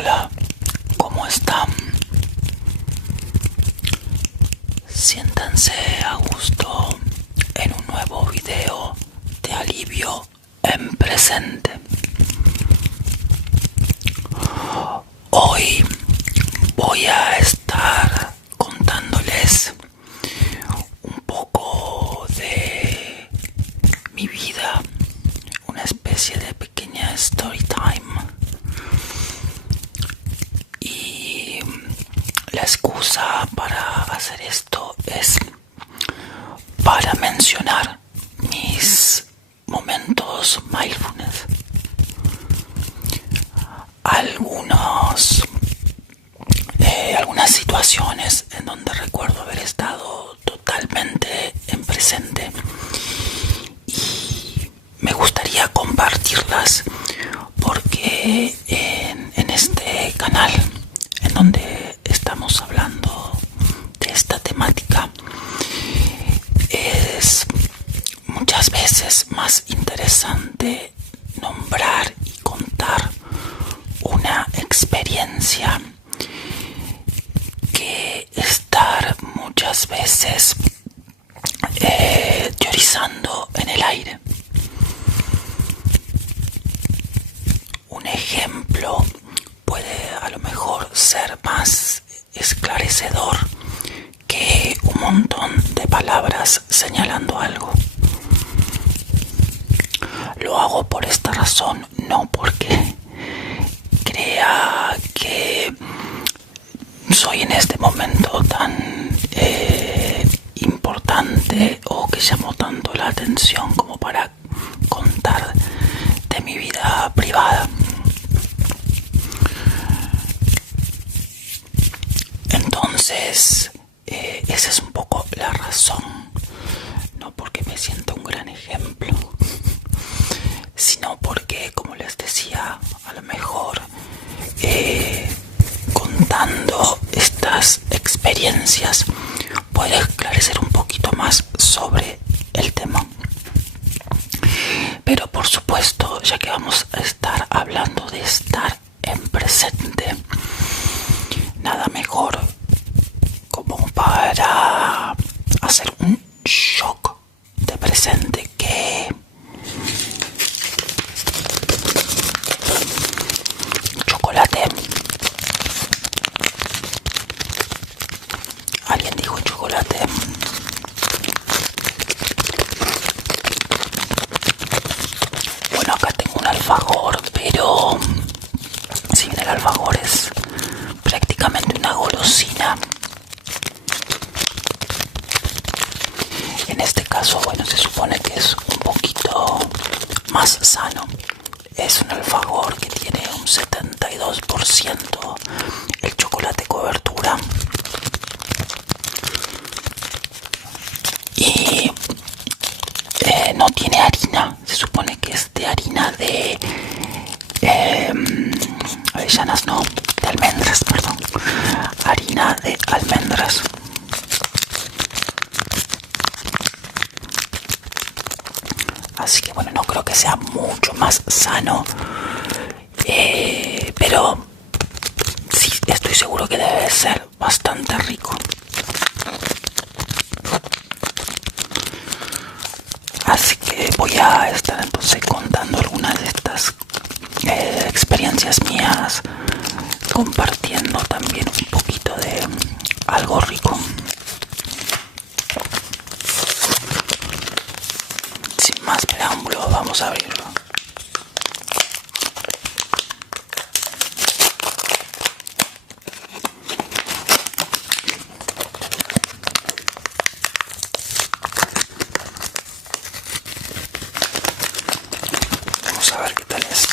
Hola, ¿cómo están? Siéntanse a gusto en un nuevo video de alivio en presente. Hoy voy a estar contándoles un poco de mi vida, una especie de pequeña story time. Y la excusa para hacer esto es para mencionar mis momentos mindfulness. Algunas situaciones en donde recuerdo haber estado totalmente en presente y me gustaría compartirlas porque en este canal en donde estamos hablando de esta temática es muchas veces más interesante nombrar y contar una experiencia que estar muchas veces teorizando en el aire. Un ejemplo puede a lo mejor ser más esclarecedor que un montón de palabras señalando algo. Lo hago por esta razón, no porque crea que soy en este momento tan importante o que llamo tanto la atención como para contar de mi vida privada. Entonces, esa es un poco la razón, no porque me sienta un gran ejemplo, sino porque, como les decía, a lo mejor contando estas experiencias puede esclarecer un poquito más sobre el tema. Pero por supuesto, ya que vamos a estar hablando de estar en presente, nada mejor como para hacer un shock de presente que chocolate. ¿Alguien dijo chocolate? Bueno, acá tengo un alfajor, pero si bien el alfajor es prácticamente una golosina, en este caso, bueno, se supone que es un poquito más sano. Es un alfajor que tiene un 72% el chocolate cobertura y no tiene harina. Se supone que es de harina de avellanas, no, de almendras, perdón, harina de almendras. Así que bueno, no creo que sea mucho más sano, pero sí estoy seguro que debe ser bastante rico. Así que voy a estar entonces contando algunas de estas experiencias mías, compartiendo también un poquito de algo rico. Sin más preámbulo, vamos a abrirlo. Vamos a ver qué tal es.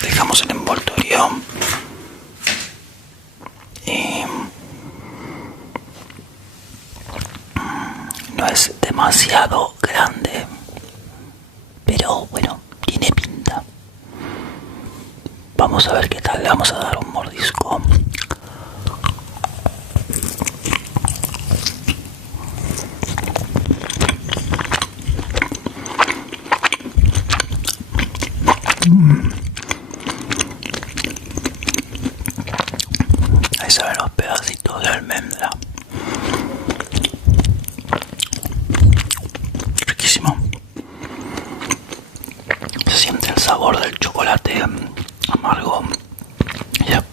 Dejamos el envoltorio. No es demasiado grande, pero bueno, tiene pinta. Vamos a ver qué tal. Le vamos a dar un mordisco.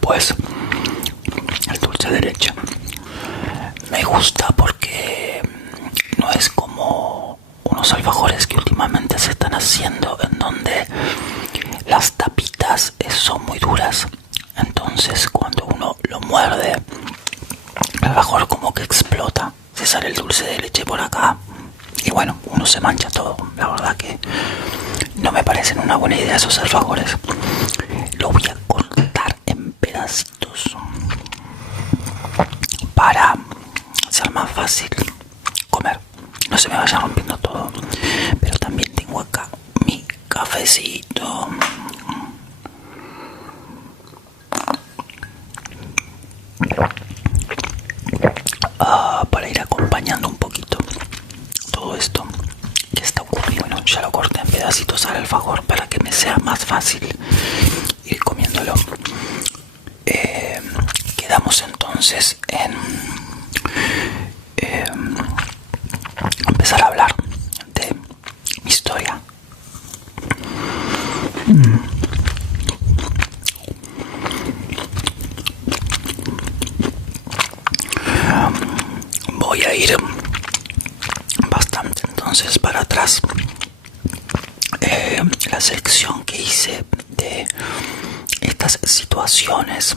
Después, el dulce de leche. Me gusta porque no es como unos alfajores que últimamente se están haciendo en donde las tapitas son muy duras. Entonces cuando uno lo muerde, el alfajor como que explota. Se sale el dulce de leche por acá y bueno, uno se mancha todo. La verdad que no me parecen una buena idea esos alfajores. Lo voy a cortar en pedacitos para ser más fácil comer, no se me vaya rompiendo todo. Pero también tengo acá mi cafecito. Para ir acompañando un poquito todo esto que está ocurriendo. Bueno, ya lo corté en pedacitos al alfajor para que me sea más fácil ir comiéndolo. Quedamos entonces en empezar a hablar de mi historia. Voy a ir bastante entonces para atrás. La selección que hice de estas situaciones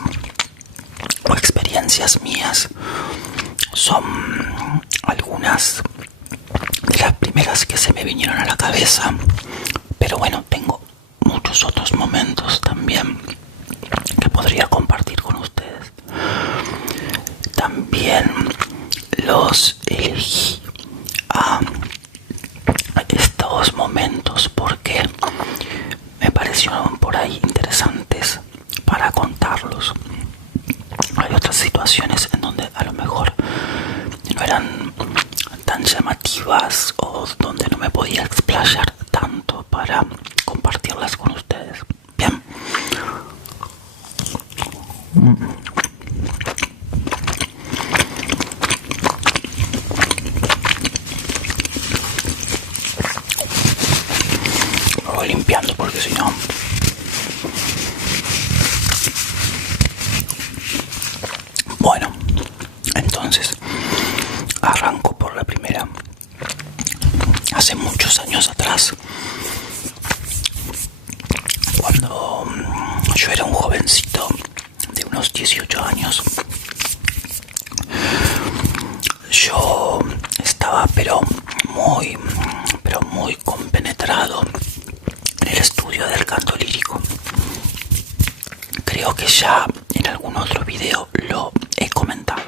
o experiencias mías son algunas de las primeras que se me vinieron a la cabeza, pero bueno, tengo muchos otros momentos también que podría compartir con ustedes. También los elegí a estos momentos porque me parecieron por ahí interesantes para contarlos. Hay otras situaciones en donde a lo mejor no eran tan llamativas o donde no me podía explayar tanto para compartirlas con ustedes. Bien. Me voy limpiando porque si no... Bueno, entonces arranco por la primera. Hace muchos años atrás, cuando yo era un jovencito de unos 18 años, yo estaba pero muy compenetrado en el estudio del canto lírico. Creo que ya en algún otro video lo he comentado.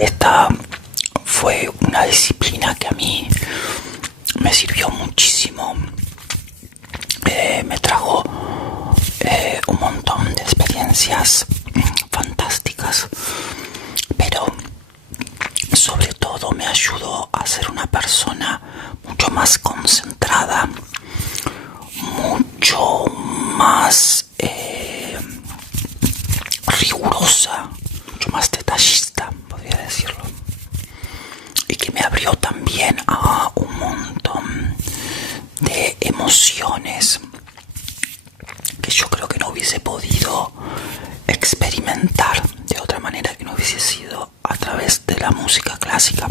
Esta fue una disciplina que a mí me sirvió muchísimo. Me trajo un montón de experiencias fantásticas, pero sobre todo me ayudó a ser una persona mucho más concentrada, mucho más rigurosa, mucho más detallista, podría decirlo, y que me abrió también a un montón de emociones que yo creo que no hubiese podido experimentar de otra manera que no hubiese sido a través de la música clásica.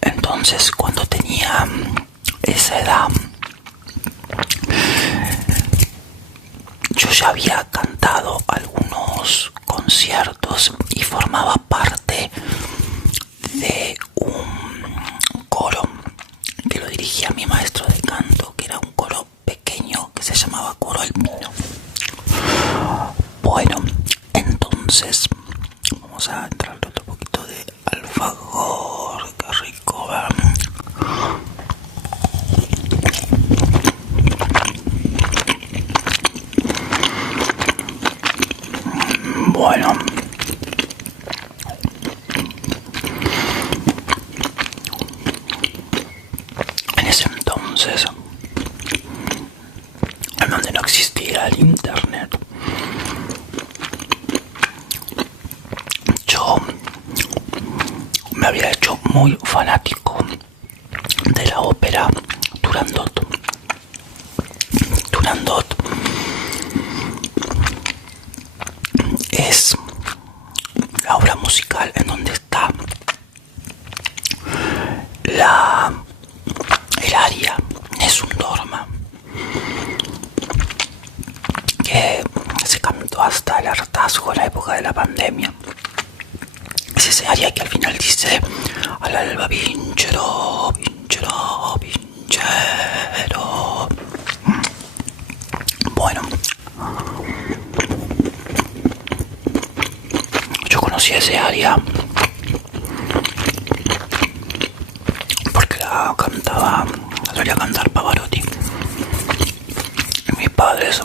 Entonces, cuando tenía esa edad, yo ya había cantado algunos conciertos y formaba parte de un coro que lo dirigía mi maestro de canto, que era un coro pequeño que se llamaba Coro Alpino. Bueno, entonces vamos a entrar otro poquito de alfajor, qué rico, ¿verdad? Bueno, en ese entonces, en donde no existía el internet, yo me había hecho muy fanático de la ópera Turandot. Turandot es la obra musical en donde está el aria Nessun Dorma, que se cantó hasta el hartazgo en la época de la pandemia. Es ese aria que al final dice: al alba vincerò, vincerò, vincerò. Bueno, yo conocí ese aria porque la solía cantar Pavarotti. Mis padres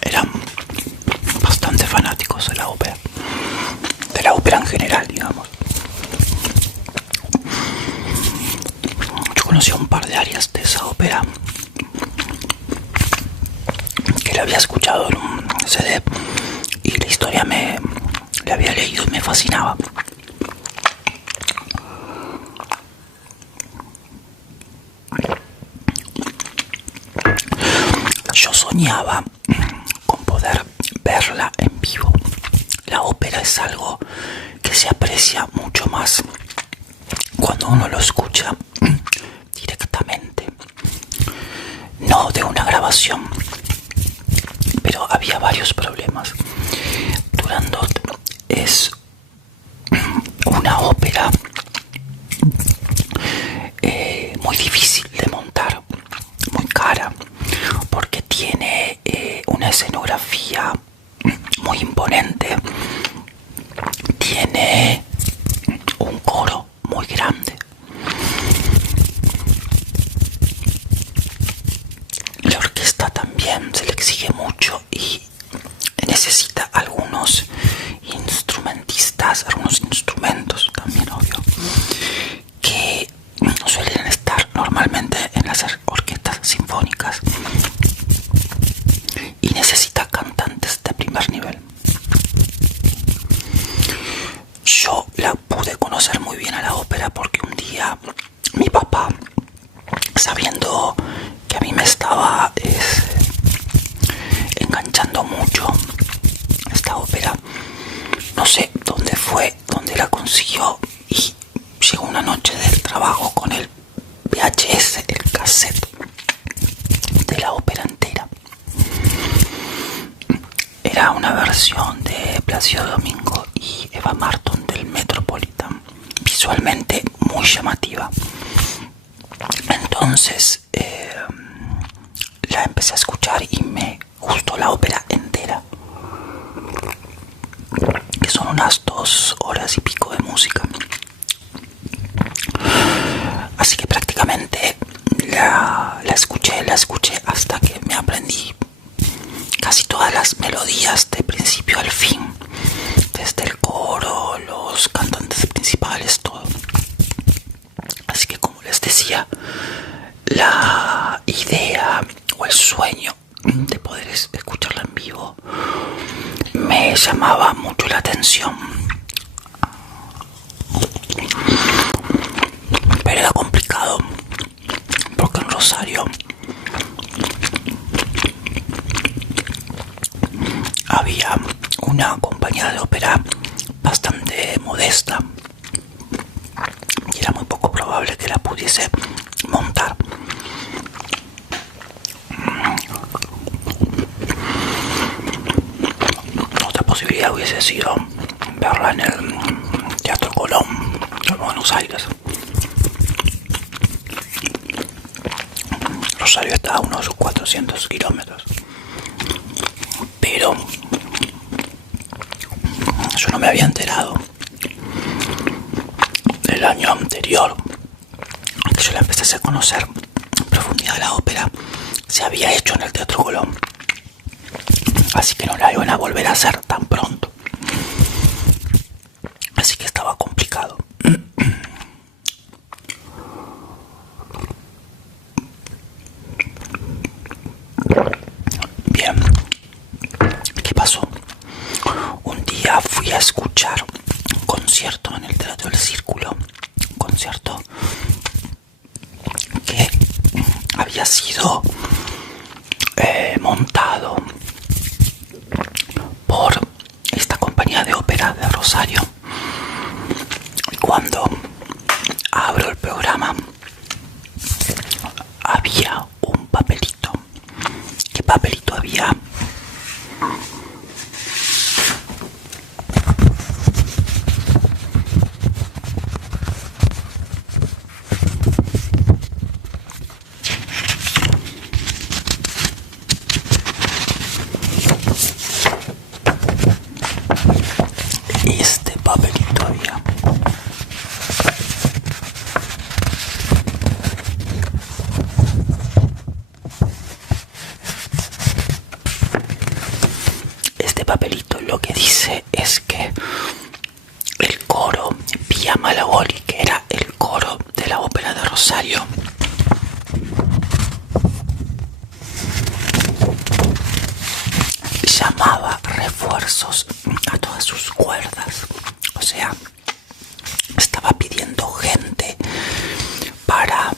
eran bastante fanáticos de la ópera en general, digamos. Yo conocí un par de arias de esa ópera que la había escuchado en un CD y la historia la había leído y me fascinaba. Yo soñaba con poder verla en vivo. La ópera es algo que se aprecia mucho más cuando uno lo escucha directamente, no de una grabación. Pero había varios problemas. Turandot es una ópera muy difícil de montar, muy cara, porque tiene una escenografía muy imponente, tiene un coro muy grande. La orquesta también se le exige mucho y necesita algunos instrumentistas, algunos instrumentos también, obvio, que suelen estar normalmente en las orquestas sinfónicas, y necesita cantantes de primer nivel. Yo la pude conocer muy bien a la ópera porque un día mi papá, sabiendo que a mí me estaba enganchando mucho esta ópera, no sé dónde fue, dónde la consiguió, y llegó una noche del trabajo con el VHS, el cassette de la ópera entera. Era una versión de Plácido Domingo y Eva Marton del Metropolitan, visualmente muy llamativa. Entonces la empecé a escuchar y me gustó la ópera entera, que son unas 2 horas y pico de música. Así que prácticamente la escuché hasta que me aprendí casi todas las melodías de principio al fin, desde el coro, los cantantes principales, todo. Así que, como les decía, la idea o el sueño de poder escucharla en vivo me llamaba mucho la atención, pero era complicado porque en Rosario había una compañía de ópera bastante modesta y era muy poco probable que la pudiese montar. Otra posibilidad hubiese sido verla en el Teatro Colón de Buenos Aires. Rosario está a unos 400 kilómetros, pero yo no me había enterado del año anterior que yo la empecé a conocer en profundidad. La ópera se había hecho en el Teatro Colón, así que no la iban a volver a hacer tan pronto, así que estaba complicado. Bien, ¿qué pasó? Un día día fui a escuchar un concierto en el Teatro del Círculo, un concierto que había sido montado por esta compañía de ópera de Rosario. Y cuando abro el programa había un papelito. ¿Qué papelito había? Este papelito había. Este papelito lo que dice es que el coro Pía Malagoli, que era el coro de la ópera de Rosario, llamaba refuerzos a todas sus cuerdas. O sea, estaba pidiendo gente para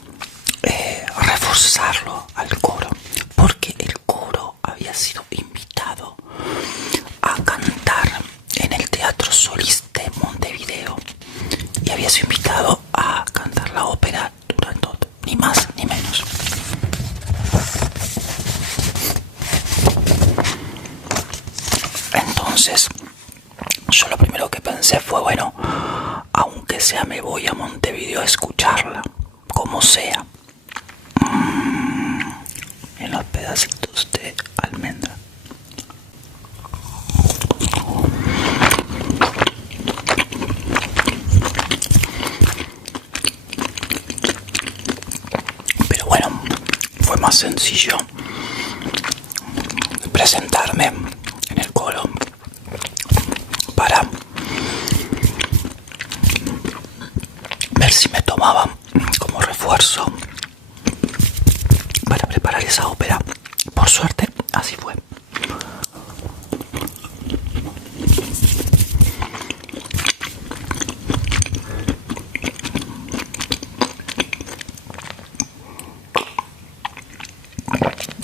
reforzarlo al coro, porque el coro había sido invitado a cantar en el Teatro Solís de Montevideo y había sido invitado a cantar la ópera Turandot, ni más ni menos. Entonces yo lo primero que pensé fue, bueno, aunque sea me voy a Montevideo a escucharla, como sea. En los pedacitos de almendra. Pero bueno, fue más sencillo presentarme en el coro para ver si me tomaban como refuerzo para preparar esa ópera. Por suerte, así fue.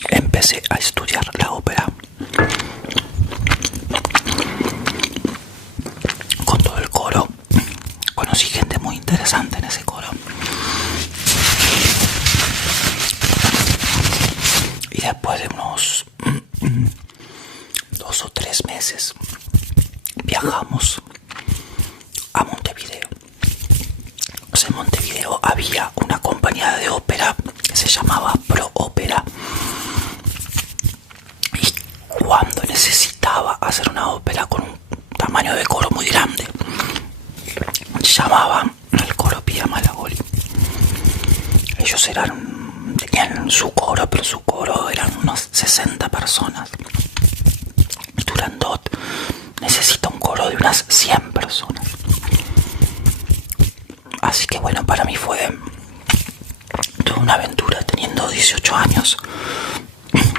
Empecé a estudiar la ópera con todo el coro. Conocí gente muy interesante en ese coro. Y después de unos 2 o 3 meses viajamos a Montevideo. O sea, en Montevideo había una compañía de ópera que se llamaba Pro Ópera. Y cuando necesitaba hacer una ópera con un tamaño de coro muy grande, llamaban al coro Pía Malagoli. Ellos tenían su coro, pero su coro eran unas 60 personas. Turandot necesita un coro de unas 100 personas. Así que bueno, para mí fue toda una aventura, teniendo 18 años,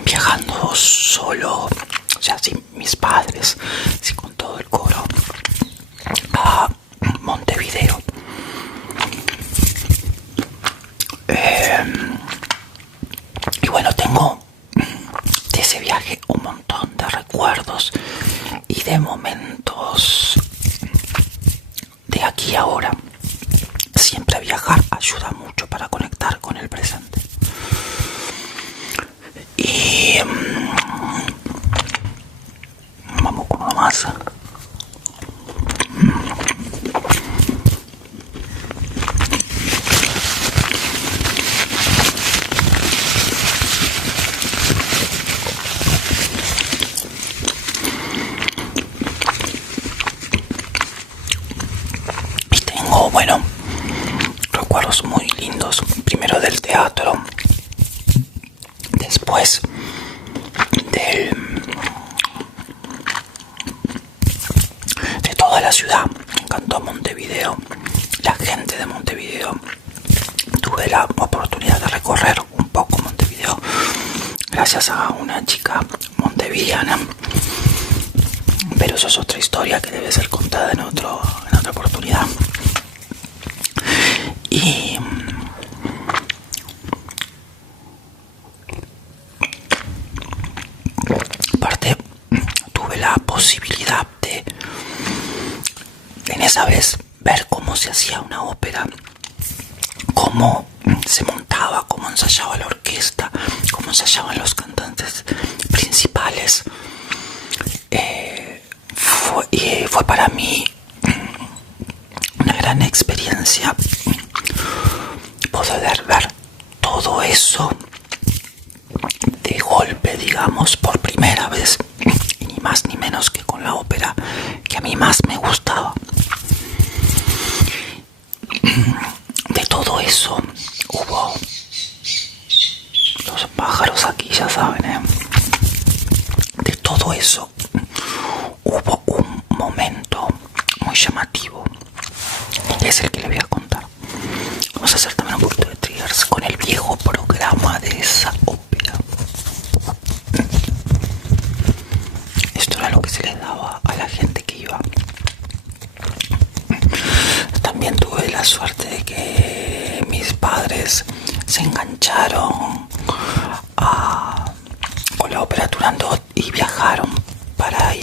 viajando solo, o sea, sin mis padres, sí, con todo el coro, a Montevideo. Y bueno, tengo de ese viaje un montón de recuerdos y de momentos de aquí y ahora. Siempre viajar ayuda mucho para conectar con el presente. Y vamos con uno más. Y tengo, bueno, recuerdos muy lindos. Primero del teatro, después de toda la ciudad. Me encantó Montevideo, la gente de Montevideo. Tuve la oportunidad de recorrer un poco Montevideo gracias a una chica montevideana, pero pero eso es otra historia que debe ser contada en otra oportunidad. Y aparte tuve la posibilidad de en esa vez ver cómo se hacía una ópera, cómo se montaba, cómo ensayaba la orquesta, cómo ensayaban los cantantes principales. Fue para mí una gran experiencia poder ver todo eso de golpe, digamos, por primera vez, y ni más ni menos que con la ópera que a mí más me gustaba. De todo eso hubo los pájaros aquí, ya saben, de todo eso hubo un momento muy llamativo, que es el que le voy a contar. Vamos a hacer también un poquito de triggers con el viejo programa de esa ópera. Esto era lo que se les daba a la gente que iba. También tuve la suerte de que mis padres se engancharon con la ópera Turandot y viajaron para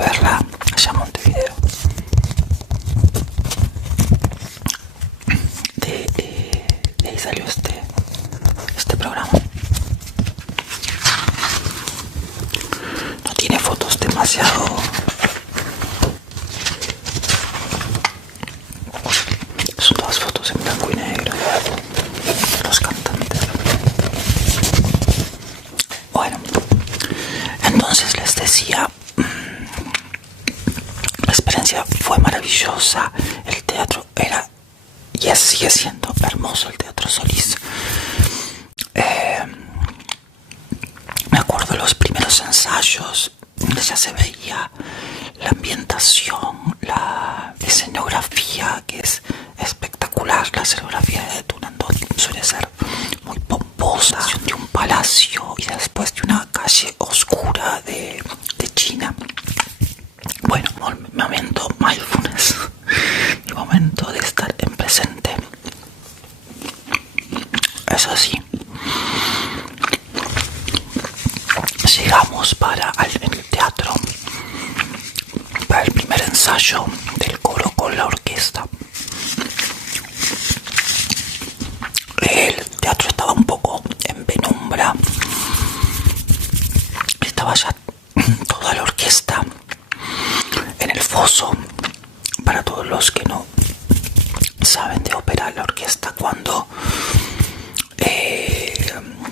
verla allá a Montevideo. De ahí salió este programa. No tiene fotos demasiado. Son todas fotos en blanco y negro. Los cantantes. Bueno, entonces les decía, la experiencia fue maravillosa. El teatro era y sigue siendo hermoso, el Teatro Solís. Me acuerdo de los primeros ensayos, donde ya se veía la ambientación, la escenografía, que es espectacular. La escenografía de Turandot suele ser muy pomposa, de un palacio y después de una calle oscura de China. Bueno, mi momento mindfulness, mi momento de estar en presente. Es así. Llegamos en el teatro para el primer ensayo del coro con la orquesta. El teatro estaba un poco en penumbra. Estaba ya toda la orquesta en el foso. Para todos los que no saben de ópera, la orquesta cuando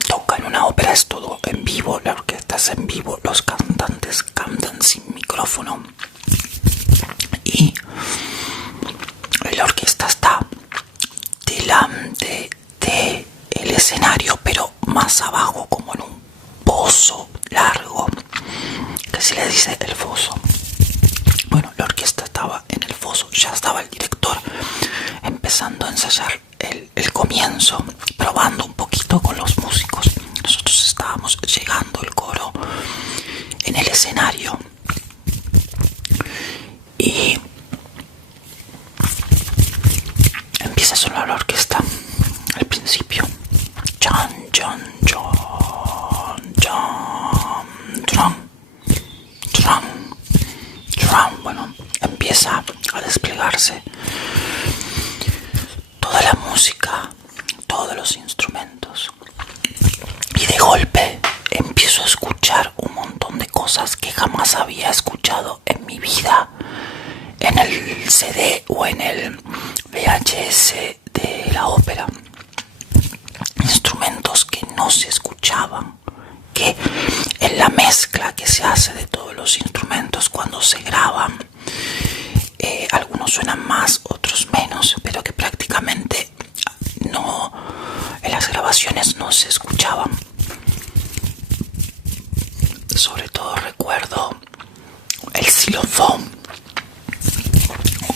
toca en una ópera es todo en vivo, la orquesta es en vivo, los cantantes cantan sin micrófono y la orquesta está delante del escenario, pero más abajo, como en un pozo largo que se le dice el foso. Bueno, la orquesta estaba en el foso, ya estaba el director empezando a ensayar el comienzo, probando un poquito con los músicos. Nosotros estábamos llegando el coro en el escenario y empieza a sonar la orquesta al principio. Chan, chan, chan, chan, tran, tran, tran. Bueno, empieza a desplegarse toda la música, todos los instrumentos, y de golpe empiezo a escuchar un montón de cosas que jamás había escuchado en mi vida en el CD o en el VHS de la ópera. Instrumentos que no se escuchaban, que en la mezcla que se hace de todos los instrumentos cuando se graban, algunos suenan más, otros menos, pero que prácticamente no, en las grabaciones no se escuchaban. Sobre todo recuerdo el xilofón,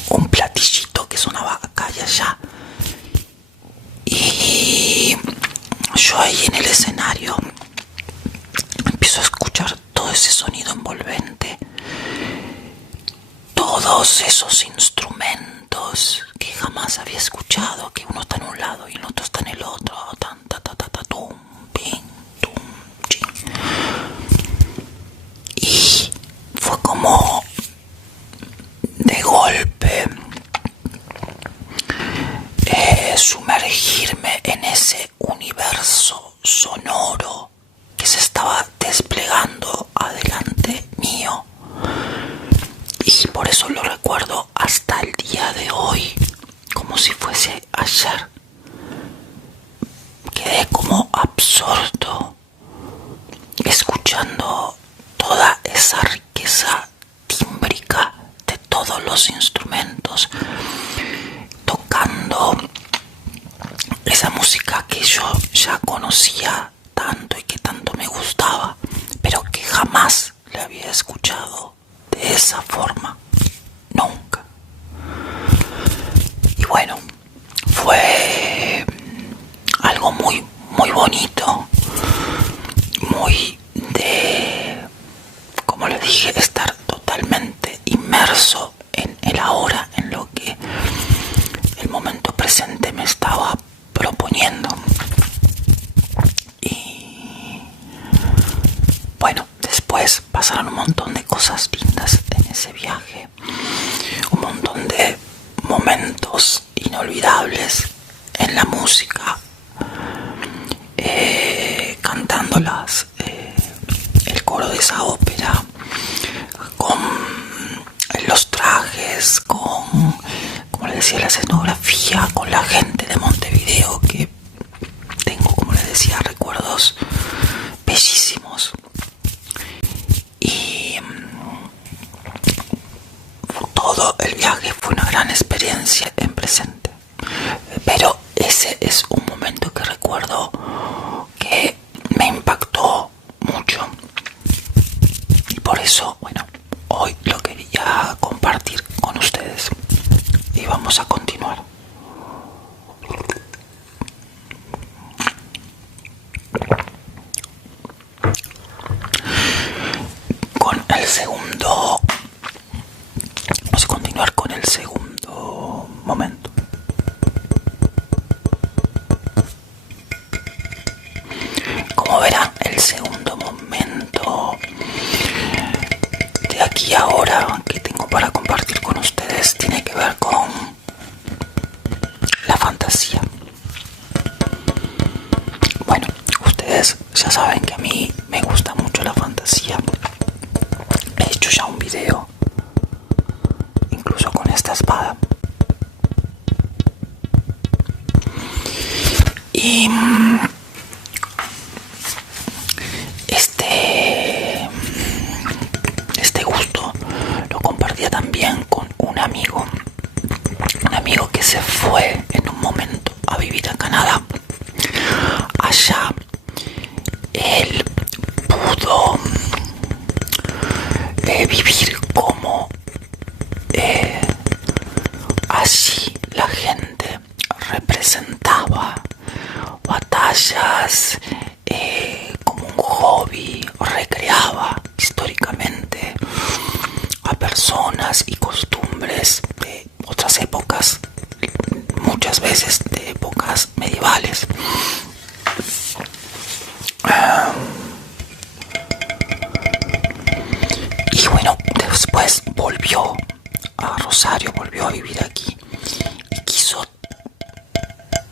un platillito que sonaba acá y allá, y yo ahí en el escenario empiezo a escuchar todo ese sonido envolvente todos esos instrumentos que jamás había escuchado, que uno está en un lado y el otro está en el otro, tan, ta, ta, ta, ta, tum, ping, tum, ching. Y fue como de golpe sumergirme en ese universo sonoro que se estaba desplegando adelante mío. Y por eso lo recuerdo hasta el día de hoy, como si fuese ayer. Quedé como absorto, escuchando toda esa riqueza tímbrica de todos los instrumentos, tocando esa música que yo ya conocía tanto y que tanto me gustaba, pero que jamás la había escuchado de esa forma, nunca. Y bueno, fue algo muy, muy bonito, muy de, como le dije, estar totalmente inmerso en el ahora, en lo que el momento presente me estaba proponiendo. Y bueno, después pasaron un montón de cosas lindas en ese viaje, un montón de momentos inolvidables en la música, cantándolas, el coro de esa ópera, con los trajes, con, como le decía, la escenografía, con la gente de Montevideo, que tengo, como les decía, recuerdos bellísimos. Y todo el viaje fue una gran experiencia en presente. Pero ese es un momento que recuerdo que me impactó mucho. Y por eso, bueno, hoy lo quería compartir con ustedes. Y vamos a continuar. Con el segundo. Vamos a continuar con el segundo momento. Como verán, el segundo momento de aquí a ahora que tengo para compartir con ustedes tiene que ver con la fantasía. Bueno, ustedes ya saben que a mí me gusta mucho la fantasía. He hecho ya un video, incluso con esta espada. Y este gusto lo compartía también con un amigo que se fue en un momento a vivir a Canadá. Allá él pudo vivir como allí la gente representaba batallas como un hobby, recreaba históricamente a personas y costumbres de otras épocas, muchas veces de épocas medievales. Y bueno, después volvió a Rosario, volvió a vivir aquí y quiso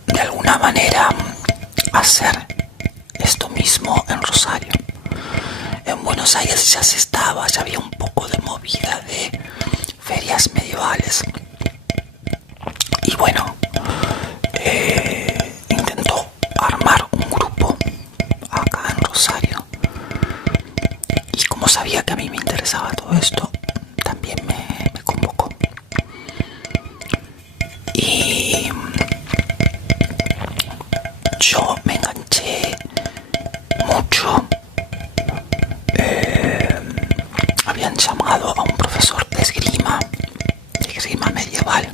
de alguna manera hacer esto mismo en Rosario. En Buenos Aires ya había un poco de movida de ferias medievales. Y bueno, intentó armar un grupo acá en Rosario. Y como sabía que a mí me interesaba todo esto, también me convocó. Y yo me enganché mucho. Habían llamado a un profesor de esgrima medieval,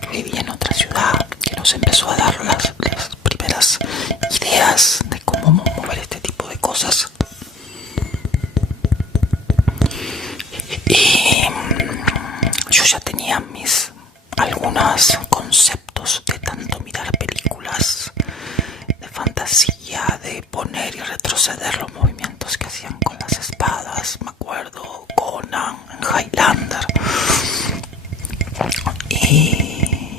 que vivía en otra ciudad, que nos empezó a dar las primeras ideas de cómo mover este tipo de cosas. Y yo ya tenía mis algunos conceptos de tanto mirar películas de fantasía, de poner y retroceder los movimientos que hacían con las espadas. Me acuerdo Conan, Highlander. Y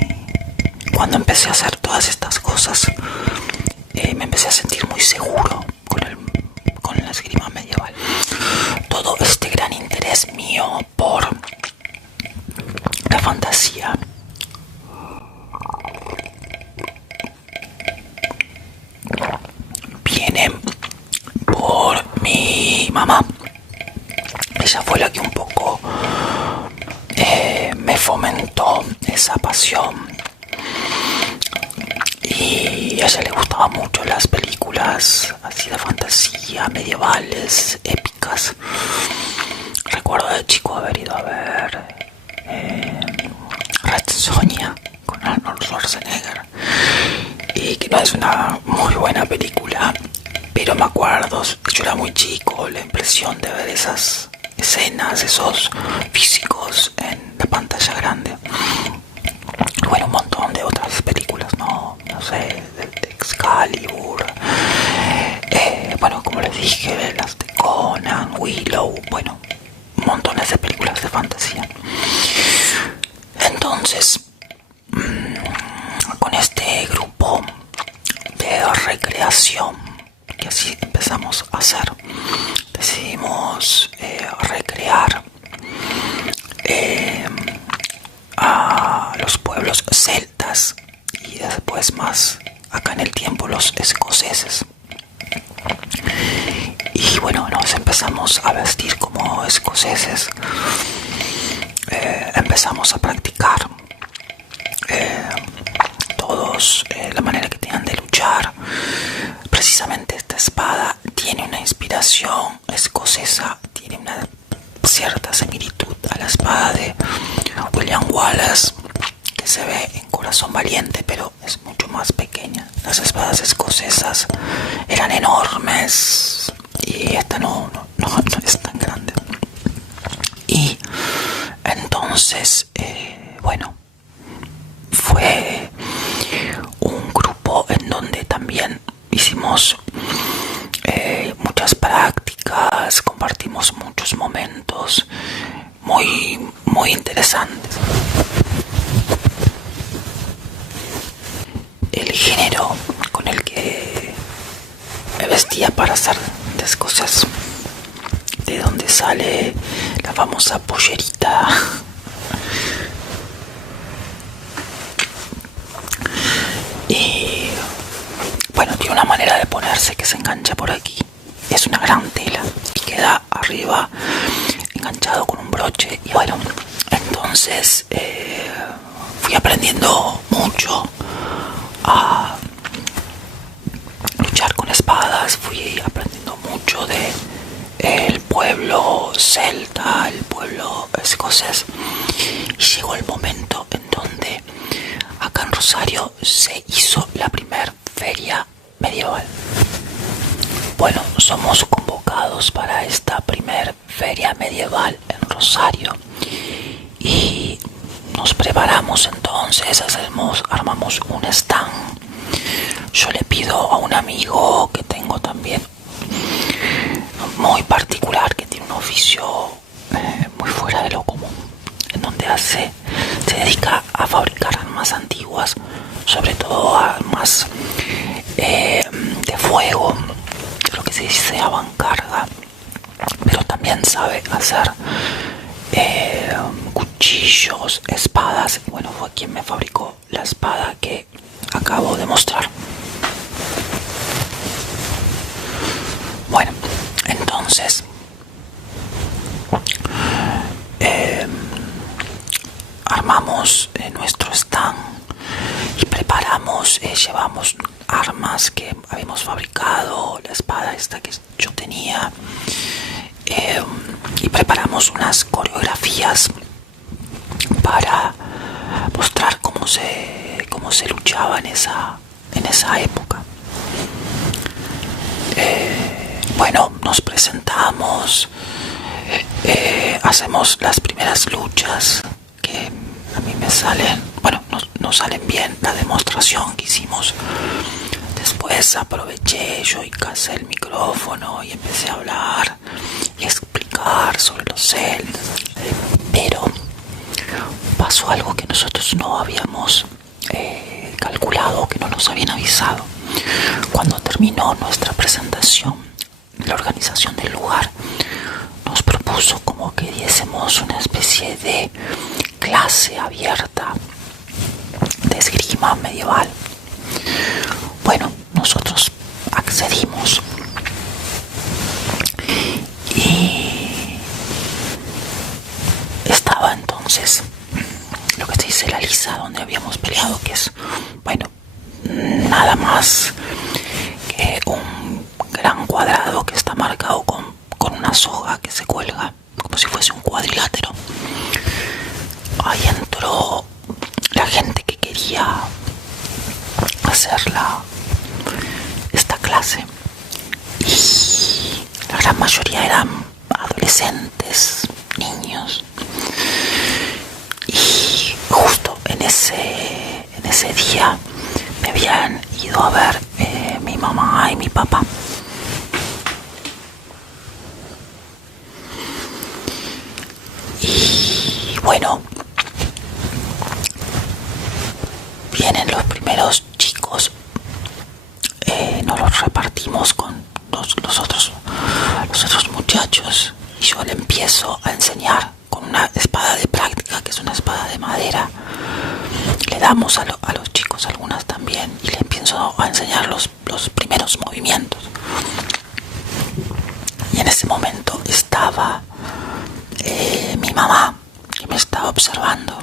cuando empecé a hacer todas estas cosas, me empecé a sentir muy seguro con la esgrima medieval. Todo este gran interés mío por la fantasía viene por mi mamá. Ella fue la que un poco me fomentó esa pasión, y a ella le gustaban mucho las películas así de fantasía, medievales, épicas. Recuerdo de chico haber ido a ver Red Sonja con Arnold Schwarzenegger, y que no es una muy buena película, pero me acuerdo, yo era muy chico, la impresión de ver esas escenas, esos físicos en la pantalla grande. Bueno, un montón de otras películas, no sé, de Excalibur, bueno, como les dije, las de Conan, Willow, bueno, montones de películas de fantasía. Entonces, con este grupo de recreación, que así empezamos a hacer, decidimos recrear a los pueblos celtas y después más acá en el tiempo los escoceses. Y bueno, nos empezamos a vestir como escoceses, empezamos a practicar todos la manera que tenían de luchar. Precisamente esta espada tiene una inspiración escocesa, tiene una cierta similitud a la espada de William Wallace, que se ve en Corazón Valiente, pero es mucho más pequeña. Las espadas escocesas eran enormes y esta no es tan grande. Y entonces, bueno, fue un grupo en donde también hicimos muchas prácticas, compartimos muchos momentos muy interesantes. El género con el que me vestía para hacer las cosas, de donde sale la famosa pollerita, y bueno, tiene una manera de ponerse que se engancha por aquí. Es una gran tela y queda arriba enganchado con un broche. Y bueno, entonces fui aprendiendo mucho a luchar con espadas, fui aprendiendo mucho de el pueblo celta, el pueblo escocés, y llegó el momento en donde acá en Rosario se hizo la primer feria medieval. Bueno, somos convocados para esta primer feria medieval en Rosario y nos preparamos. Entonces armamos un stand. Yo le pido a un amigo que tengo también muy particular, que tiene un oficio muy fuera de lo común, en donde se dedica a fabricar armas antiguas, sobre todo armas de fuego, lo que se dice avancarga, pero también sabe hacer cuchillos, espadas. Bueno, fue quien me fabricó la espada que acabo de mostrar. Bueno, entonces armamos nuestro stand y preparamos, llevamos armas que habíamos fabricado, la espada esta que yo tenía, y preparamos unas coreografías para mostrar cómo se luchaba en esa época. Bueno, nos presentamos, hacemos las primeras luchas, que presentación que hicimos. Después aproveché yo y casé el micrófono y empecé a hablar y a explicar sobre los celdas. Pero pasó algo que nosotros no habíamos calculado, que no nos habían avisado. Cuando terminó nuestra presentación, la organización del lugar nos propuso como que diésemos una especie de clase abierta de esgrima medieval. Bueno, nosotros accedimos y estaba entonces lo que se dice la lisa donde habíamos peleado, que es, bueno, nada más que un gran cuadrado que está marcado con una soga que se cuelga como si fuese un cuadrilátero. Ahí entró la gente que quería hacer esta clase y la gran mayoría eran adolescentes, niños, y justo en ese día me habían ido a ver mi mamá y mi papá. Y bueno, vienen los primeros chicos, nos los repartimos con los otros muchachos y yo le empiezo a enseñar con una espada de práctica, que es una espada de madera. Le damos a los chicos algunas también y le empiezo a enseñar los primeros movimientos. Y en ese momento estaba mi mamá, que me estaba observando,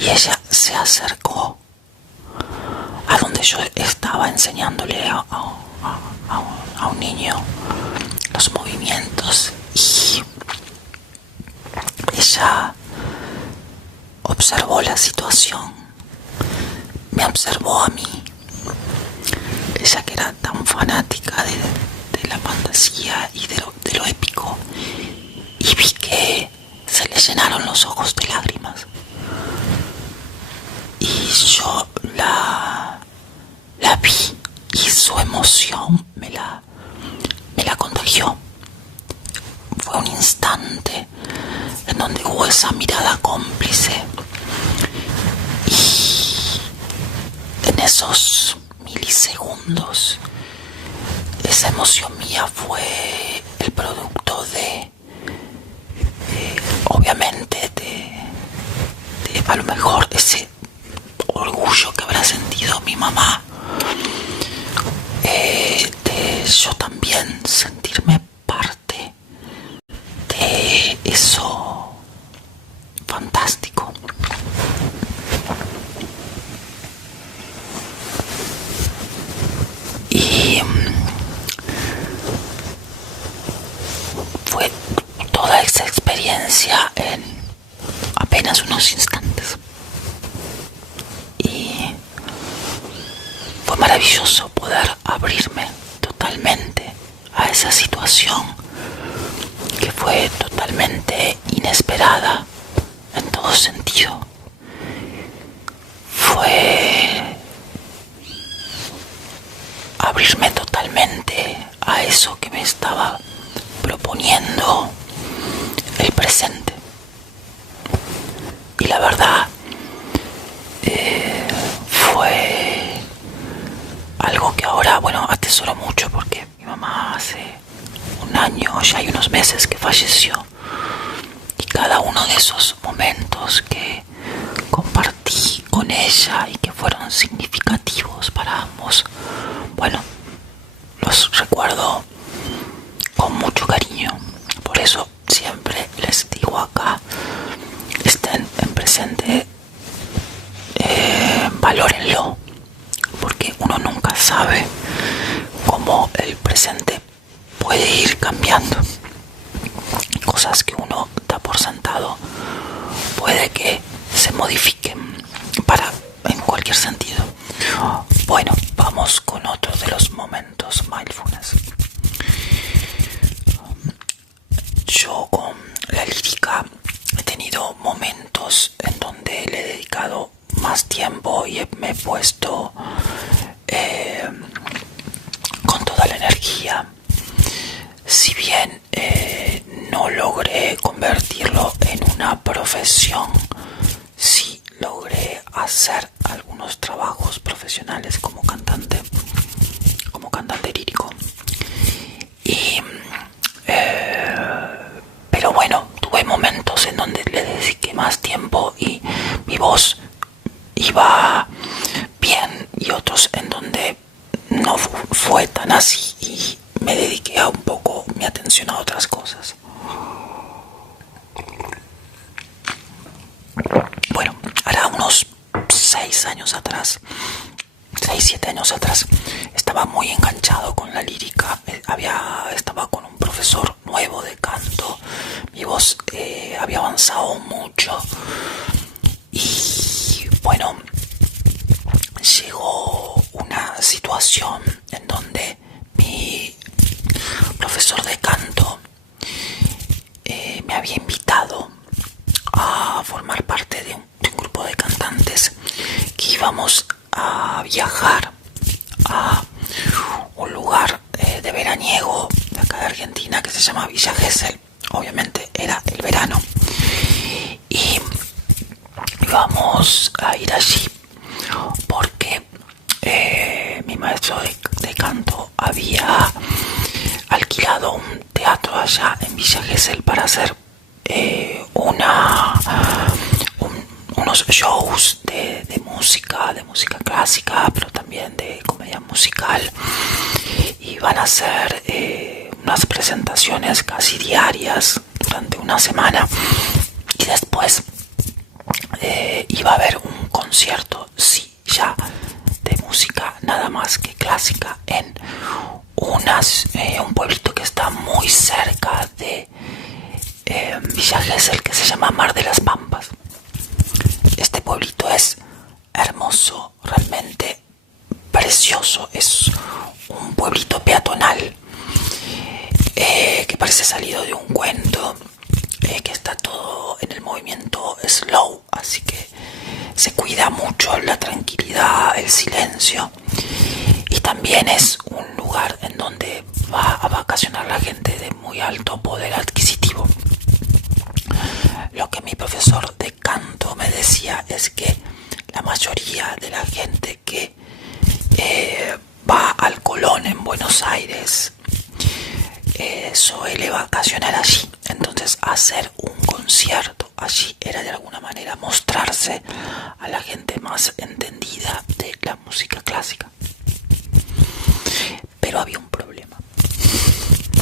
y ella se acercó a donde yo estaba enseñándole a un niño los movimientos, y ella observó la situación, me observó a mí, ella que era tan fanática de la fantasía y de lo épico, y vi que se le llenaron los ojos de lágrimas. Y yo la vi y su emoción me la contagió. Fue un instante en donde hubo esa mirada cómplice y en esos milisegundos esa emoción mía fue el producto de obviamente de a lo mejor ese orgullo que habrá sentido mi mamá, de yo también sentirme parte de eso fantástico. Y fue toda esa experiencia en apenas unos instantes. Y fue maravilloso poder abrirme totalmente a esa situación que fue totalmente inesperada en todo sentido. Fue abrirme totalmente a eso que me estaba proponiendo el presente. Y la verdad, fue algo que ahora, bueno, atesoro mucho, porque mi mamá hace un año, ya hay unos meses que falleció, y cada uno de esos momentos que compartí con ella y que fueron significativos para ambos, bueno, los recuerdo con mucho cariño. Por eso siempre les digo acá, estén en presente, valórenlo, porque uno nunca sabe cómo el presente puede ir cambiando. Cosas que uno da por sentado puede que se modifiquen en cualquier sentido. Bueno, vamos con otro de los momentos mindfulness. Yo con la lírica he tenido momentos en donde le he dedicado más tiempo encantado y me he puesto con toda la energía. Si bien no logré convertirlo en una profesión, sí logré hacer algunos trabajos profesionales como cantante lírico. Y pero bueno, tuve momentos en donde le dediqué más tiempo y mi voz iba bien, y otros en donde no fue tan así y me dediqué a un poco mi atención a otras cosas. Bueno, hará unos 6 años atrás, 6-7 años atrás, estaba muy enganchado con la lírica. Estaba con un profesor nuevo de canto. Mi voz había avanzado mucho. Y bueno, llegó una situación en donde mi profesor de canto me había invitado a formar parte de un grupo de cantantes que íbamos a viajar a un lugar de veraniego de acá de Argentina que se llama Villa Gesell. Obviamente era el verano y íbamos a ir allí porque mi maestro de canto había alquilado un teatro allá en Villa Gesell para hacer unos shows de música clásica, pero también de comedia musical. Y van a hacer unas presentaciones casi diarias durante una semana. Y después iba a haber un concierto, sí, ya de música nada más que clásica en un pueblito que está muy cerca de Villa Gesell, que se llama Mar de las Pampas. Este pueblito es hermoso, realmente precioso. Es un pueblito peatonal que parece salido de un cuento, que está todo en el movimiento slow, así que se cuida mucho la tranquilidad, el silencio. Y también es un lugar en donde va a vacacionar la gente de muy alto poder adquisitivo. Lo que mi profesor de canto me decía es que la mayoría de la gente que va al Colón en Buenos Aires suele vacacionar allí. Entonces hacer un concierto allí era de alguna manera mostrarse a la gente más entendida de la música clásica. Pero había un problema,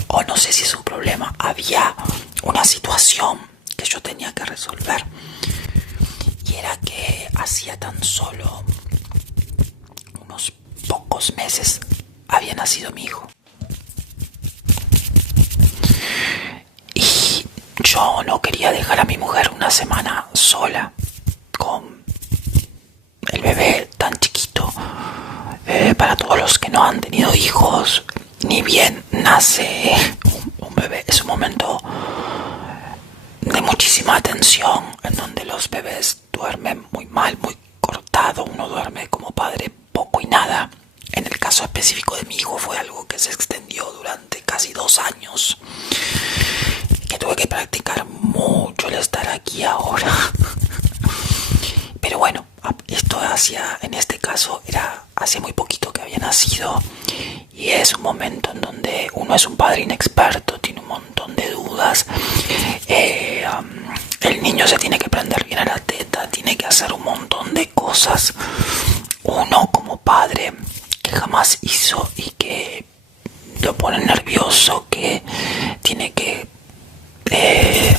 o no sé si es un problema, había una situación que yo tenía que resolver, y era que hacía tan solo unos pocos meses había nacido mi hijo. Y yo no quería dejar a mi mujer una semana sola con el bebé tan chiquito. Para todos los que no han tenido hijos, ni bien nace un bebé, es un momento de muchísima atención, en donde los bebés duermen muy mal, muy cortado. Uno duerme como padre poco y nada. En el caso específico de mi hijo fue algo que se extendió durante casi 2 años, que tuve que practicar mucho el estar aquí ahora. Pero bueno, esto en este caso era hace muy poquito que había nacido, y es un momento en donde uno es un padre inexperto, tiene un montón de dudas. El niño se tiene que prender bien a la teta, tiene que hacer un montón de cosas. Uno como padre que jamás hizo y que lo pone nervioso, que tiene que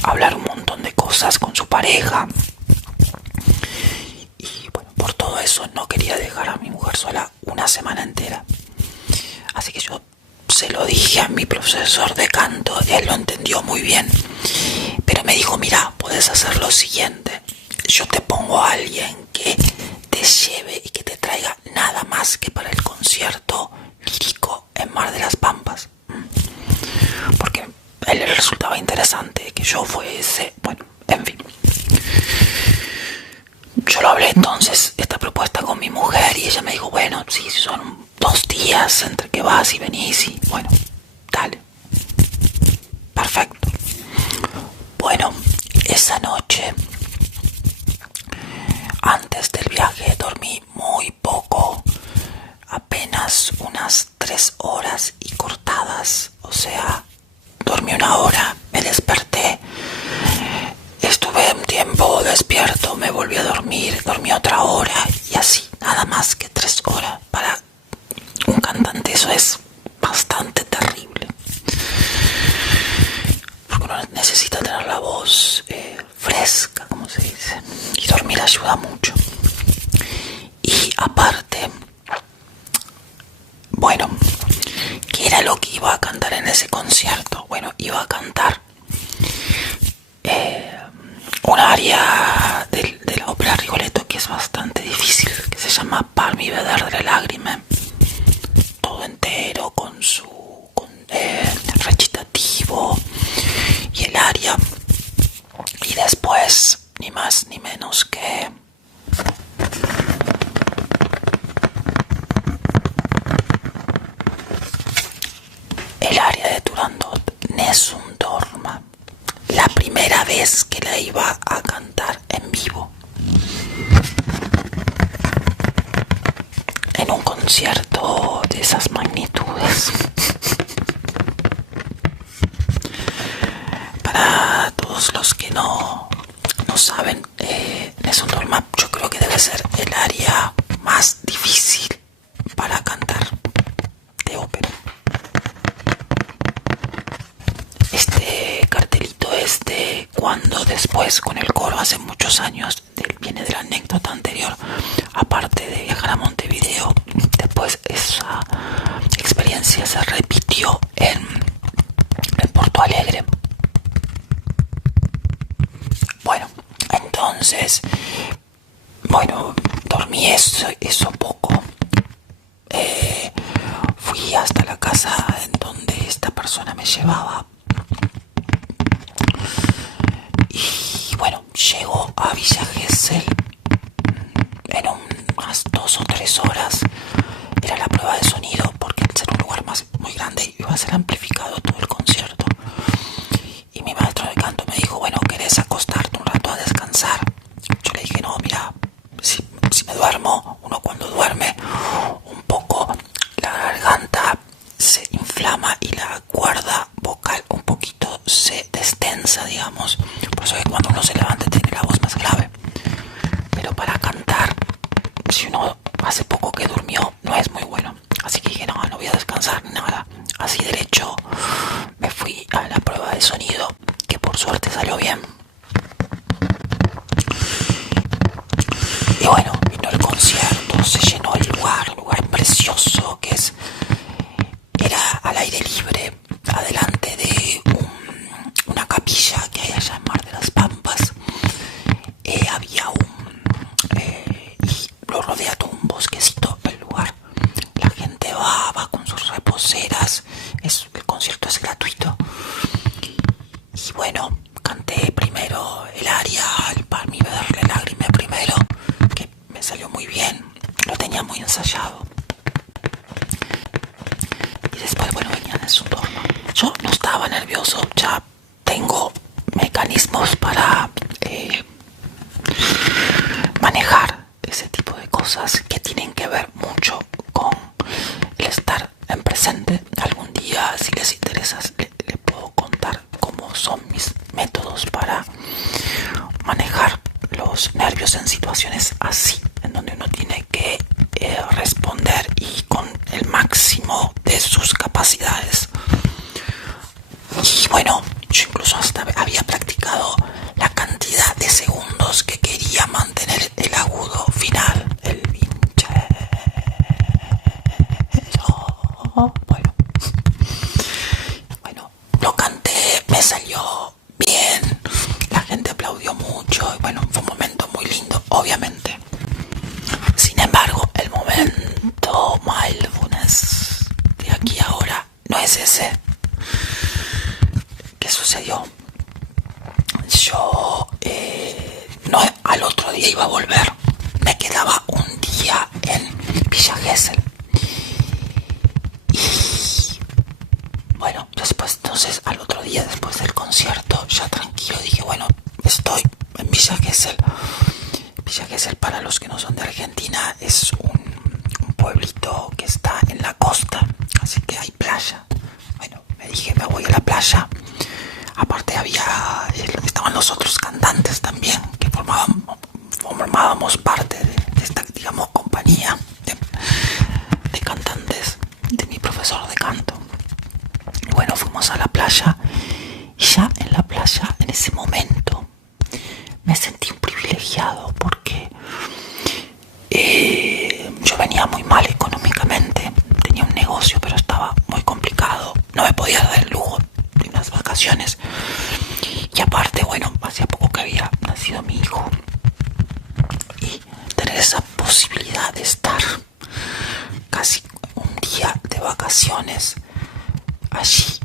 hablar un montón de cosas con su pareja. Y bueno, por todo eso no quería dejar a mi mujer sola una semana entera. Así que yo se lo dije a mi profesor de canto, él lo entendió muy bien. Pero me dijo, mira, puedes hacer lo siguiente. Yo te pongo a alguien que te lleve y que te traiga nada más que para el concierto lírico en Mar de las Pampas. Porque a él le resultaba interesante que yo fuese, bueno, en fin. Yo lo hablé entonces, esta propuesta con ella me dijo, bueno, sí, son 2 días entre que vas y venís y bueno, dale. Perfecto. Bueno, esa noche, antes del viaje, dormí muy poco, apenas unas 3 horas y cortadas, o sea, dormí 1 hora, me desperté, estuve un tiempo despierto, me volví a dormir, dormí otra hora y así, nada más que 3 horas. Para un cantante eso es bastante terrible, porque uno necesita tener la voz fresca, como se dice, y dormir ayuda mucho. Y aparte, bueno, ¿qué era lo que iba a cantar en ese concierto? Bueno, iba a cantar un aria de la ópera Rigoletto que es bastante difícil, que se llama Parmi veder delle lagrime, todo entero con su recitativo y el aria, y después ni más ni menos que el aria de Turandot, Nessun Dorma, la primera vez que la iba a cantar en vivo en un concierto de esas magnitudes. Para todos los que no saben, Nessun Dorma yo creo que debe ser el aria más difícil para cantar de ópera. Este cartelito es de cuando después con el coro hace muchos años, viene de la anécdota anterior, aparte de viajar a Montevideo, después esa experiencia se repitió en Porto Alegre. Bueno, entonces, bueno, dormí eso poco. Fui hasta la casa en donde esta persona me llevaba. Y bueno, llego a Villa Gesell en unas 2 o 3 horas. Era la prueba de sonido porque al ser un lugar muy grande iba a ser amplificado todo el concierto. Y mi maestro de canto me dijo, bueno, ¿querés acostarte un rato a descansar? Yo le dije, no, mira, si me duermo, uno cuando duerme un poco la garganta se inflama y la cuerda vocal un poquito se destensa, digamos. Por eso es que cuando uno se levanta tiene la voz más grave. Pero para cantar, si uno hace poco que durmió, no es muy bueno. Así que dije, no voy a descansar, nada. Así derecho me fui a la prueba de sonido, que por suerte salió bien. Y bueno, vino el concierto, se llenó el lugar, un lugar precioso que era al aire libre, adelante de una capilla que hay allá en Mar de las Pampas. Había y lo rodea todo un bosquecito el lugar. La gente va con sus reposeras, el concierto es gratuito. Y bueno, canté primero el aria, el Parmi veder delle lagrime primero, que me salió muy bien, lo tenía muy ensayado. Y después, bueno, venía Nessun Dorma. Yo no estaba nervioso, ya tengo mecanismos para manejar ese tipo de cosas que tienen que ver mucho con el estar en presente. Algún día, si les interesa, le puedo contar cómo son mis métodos para manejar los nervios en situaciones así, en donde uno tiene que responder y con el máximo de sus capacidades. Y bueno, yo incluso hasta había practicado la cantidad de segundos que quería mantener el agudo final, el vinchero. Bueno, lo canté, me salió bien, la gente aplaudió mucho y bueno, fue un momento muy lindo, obviamente. Sin embargo, el momento mindfulness de aquí ahora no es ese. ¿Qué sucedió? Yo no, al otro día iba a volver. Me quedaba un día en Villa Gesell. Y bueno, después, entonces, al otro día, después del concierto, ya tranquilo, dije, bueno, estoy en Villa Gesell. Villa Gesell, para los que no son de Argentina, es un pueblito que está en la costa, así que hay playa. Bueno, me dije, me voy a la playa. Aparte estaban los otros cantantes también, que formábamos parte de esta, digamos, compañía de cantantes de mi profesor de canto. Y bueno, fuimos a la playa y ya en la playa, en ese momento, me sentí un privilegiado porque yo venía muy mal económicamente, tenía un negocio pero estaba muy complicado, no me podía dar el lujo de unas vacaciones y aparte, bueno, hacía poco que había nacido mi hijo y tener esa posibilidad de estar casi un día de vacaciones allí,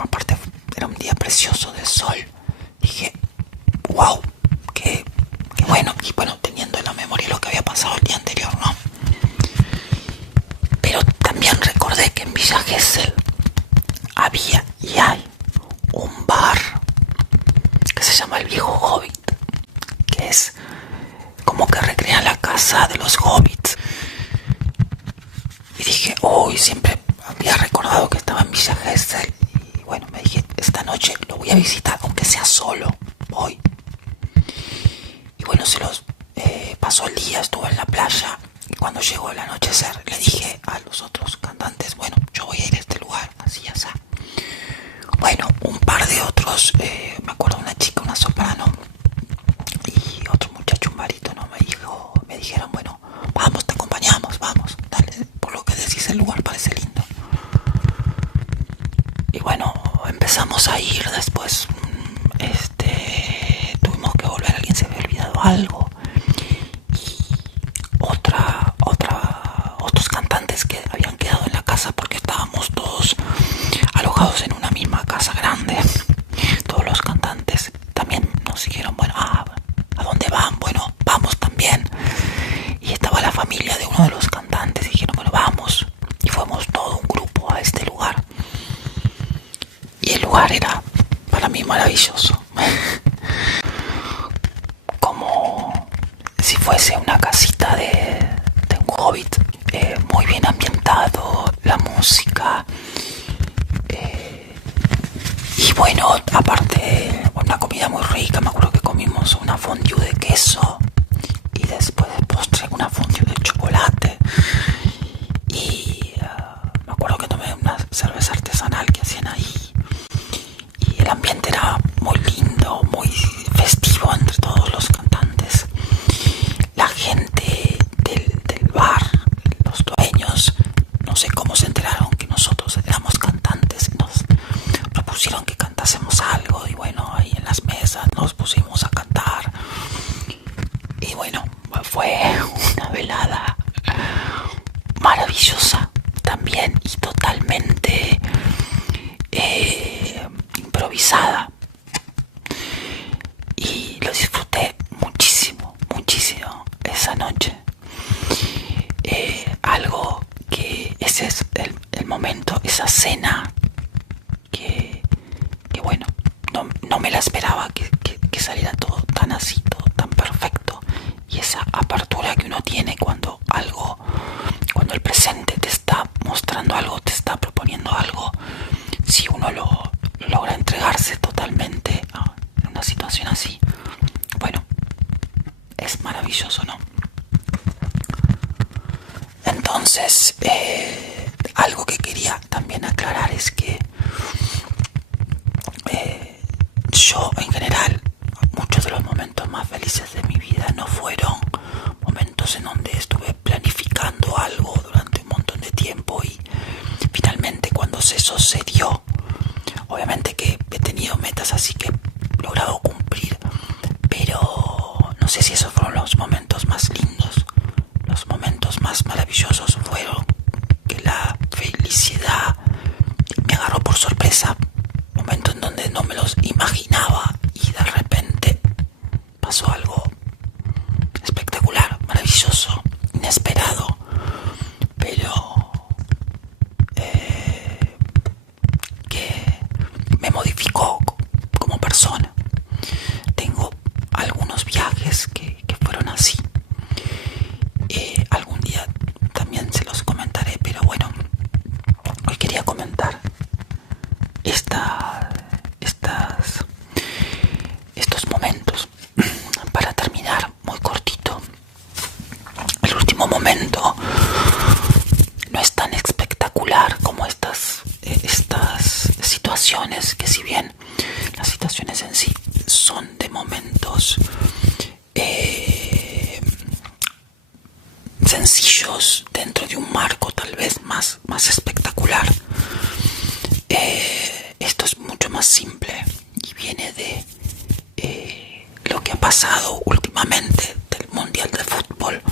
aparte era un día precioso de sol, dije, wow, qué bueno. Y bueno, teniendo en la memoria lo que había pasado el día anterior, ¿no? Pero también recordé que en Villa Gesell había y hay un bar que se llama El Viejo Hobbit, que es como que recrea la casa de los hobbits. Y dije, siempre había recordado que estaba en Villa Gesell. Y bueno, me dije, esta noche lo voy a visitar, aunque sea solo, voy. Y bueno, pasó el día, estuve en la playa. Y cuando llegó el anochecer, le dije a los otros cantantes, bueno, yo voy a ir a este lugar, así, así. Bueno, un par de otros, me acuerdo una chica, una soprano, y otro muchacho, un barítono, me dijeron, bueno, vamos, te acompañamos, vamos, dale, por lo que decís el lugar parece lindo. Y bueno, empezamos a ir, después tuvimos que volver, alguien se había olvidado algo. Y otros cantantes que habían quedado en la casa porque estábamos todos alojados en una misma casa grande. Todos los cantantes también nos dijeron, bueno, ¿a dónde van? Bueno, vamos también. Y estaba la familia de uno de los cantantes y dijeron, bueno, vamos. Y fuimos todo un grupo a este lugar. Y el lugar era para mí maravilloso. Como si fuese una casita de un hobbit, muy bien ambientado, la música. Y bueno, aparte, una comida muy rica. Me acuerdo que comimos una fondue de queso y después de postre una fondue de chocolate. Y me acuerdo que tomé una cerveza artesanal que hacían ahí. Y el ambiente era muy lindo, muy festivo entre todos los cantantes. La gente del bar, los dueños, no sé cómo se enteraron que nosotros éramos cantantes. Nos propusieron que cantásemos algo y bueno, ahí en las mesas nos pusimos a cantar. Y bueno, fue una velada maravillosa también y totalmente improvisada. Y lo disfruté muchísimo, muchísimo esa noche. Algo que ese es el momento, esa cena que bueno, no me la esperaba que saliera todo tan así, todo tan perfecto. Y esa apertura que uno tiene cuando el presente te está mostrando algo, te está proponiendo algo, si uno logra entregarse totalmente en una situación así, bueno, es maravilloso, ¿no? Entonces, algo que quería también aclarar es que yo en general, muchos de los momentos más felices de mi vida no fueron momentos en donde estuve planificando algo durante un montón de tiempo y finalmente cuando se sucedió, obviamente que he tenido metas así que he logrado cumplir, pero no sé si esos fueron los momentos más lindos. Los momentos más maravillosos fueron que la felicidad me agarró por sorpresa, momentos en donde no me los imaginaba y de repente pasó algo espectacular, maravilloso, inesperado. momento no es tan espectacular como estas situaciones, que si bien las situaciones en sí son de momentos sencillos dentro de un marco tal vez más espectacular, esto es mucho más simple y viene de lo que ha pasado últimamente del Mundial de Fútbol.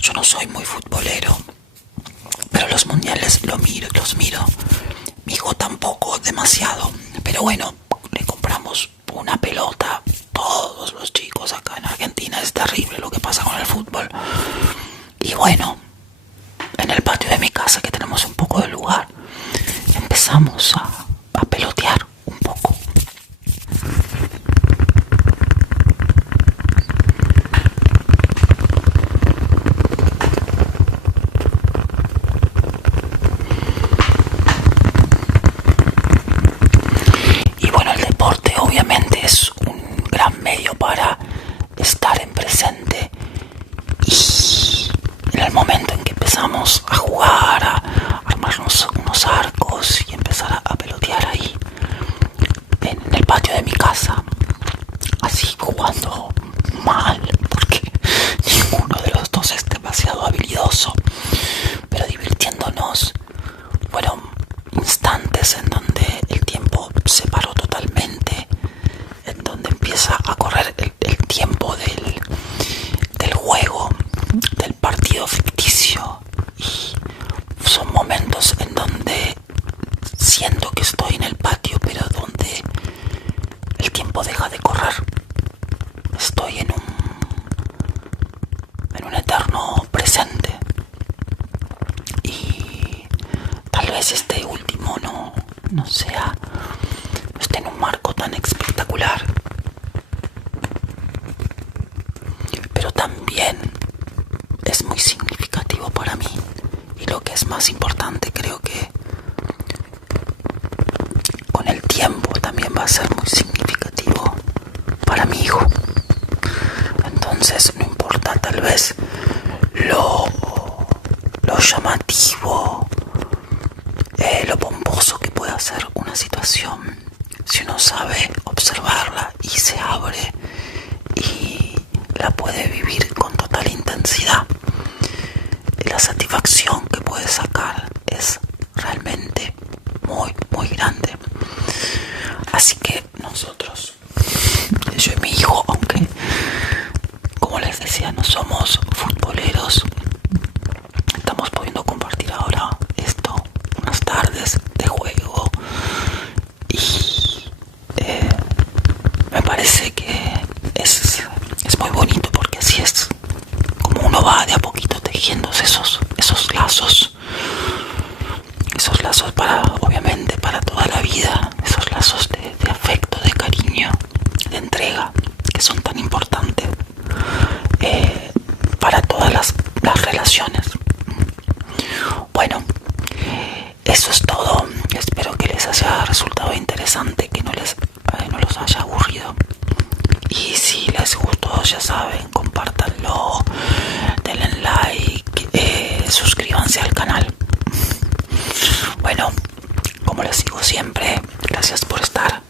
Yo no soy muy futbolero, pero los mundiales los miro. Mi hijo tampoco demasiado, pero bueno, le compramos una pelota. Todos los chicos acá en Argentina, es terrible lo que pasa con el fútbol. Y bueno, en el patio de mi casa, que tenemos un poco de lugar, empezamos a pelotear un poco. Y bueno, el deporte obviamente es un gran medio para estar en presente, y en el momento en que empezamos a jugar, a armarnos unos arcos y empezar a pelotear ahí en el patio de mi casa, así jugando mal, porque ninguno de los dos es demasiado habilidoso, pero divirtiéndonos. Fueron instantes en donde el tiempo se paró totalmente, en donde empieza a correr el tiempo del juego, del partido ficticio, y son momentos en donde siento que estoy en el patio, pero donde el tiempo deja de correr. Estoy en un eterno presente, y tal vez este último no sea, no esté en un marco tan espectacular, pero también es muy significativo para mí. Y lo que es más importante, creo que con el tiempo también va a ser muy significativo para mi hijo. Entonces no importa tal vez lo llamativo, lo pomposo que pueda ser una situación, si uno sabe observarla y se abre y la puede vivir con total intensidad, la satisfacción que puede sacar es realmente muy grande. Así que nosotros, yo y mi hijo, aunque como les decía no somos futboleros, estamos pudiendo compartir ahora esto, unas tardes de juego, y me parece que es muy bonito, porque así es como uno va de a poquito tejiendo esos lazos para, obviamente, para toda la vida, esos lazos de afecto, de cariño, de entrega, que son tan importantes para todas las relaciones. Bueno, eso es todo. Espero que les haya resultado interesante, que no los haya aburrido. Y si les gustó, ya saben, compártanlo, denle like, suscríbanse al canal. Bueno, como les digo siempre, gracias por estar.